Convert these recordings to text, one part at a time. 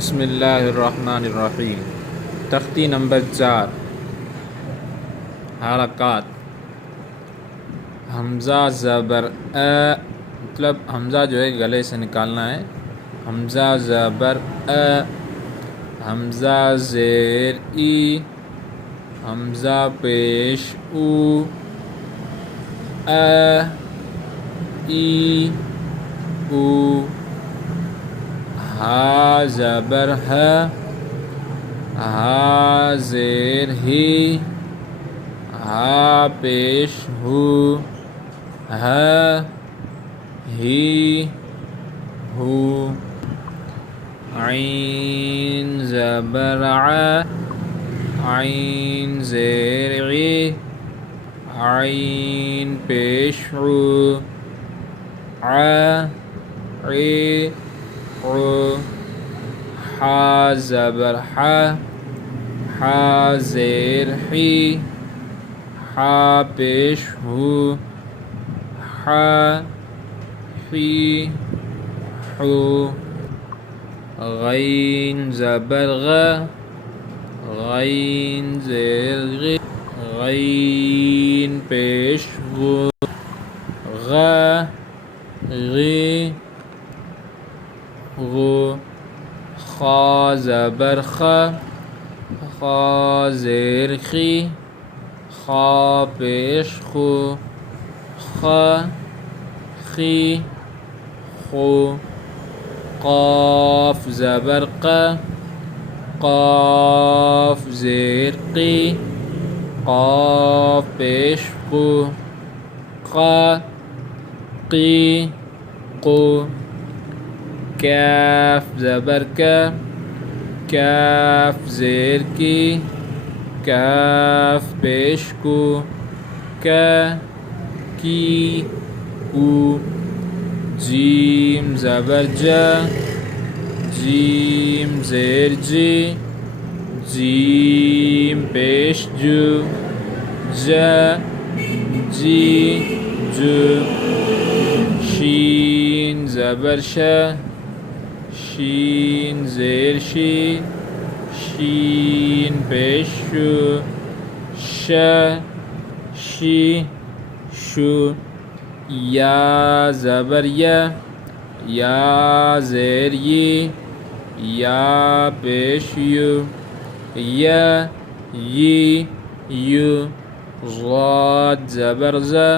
بسم اللہ الرحمن الرحیم۔ تختی نمبر 4، حرکات۔ حمزہ زبر مطلب حمزہ جو ہے گلے سے نکالنا ہے۔ حمزہ زبر حمزہ زیر ای، حمزہ پیش او، ای او، ہا زبر ہا، ہا زیر ہی، ہا پیش ہو، ہا ہی ہو، عین زبر ع، عین زیر عی، عین پیش عو، ع عی عو، حا زبر حا، حا زیر حی، حا پیش ہو، حا حی حو، غین زبر غ، غین زیر غی، غین پیش غو، غ غی غو، خا زبر خ، خا زیر خی، خا پیش خو، خ خی خو، قاف زبر ق، قاف زیر قی، قاف پیش قو، قا قی قو، کاف زبر کا، کاف زیر کی، کاف پیش کو، کا کی کو، جیم زبر جا، جیم زیر جی، جیم پیش جو، جا جی جو، شین زبر شا، شین زیر شی، شین پیش شو، شا شی شو، یا زبر یا، یا زیر یی، یا پیش یو، یا یی یو، ضاد زبر زا،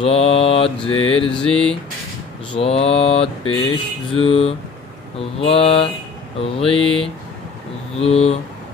ضاد زیر زی، ضاد پیش زو، ضا غی ذو،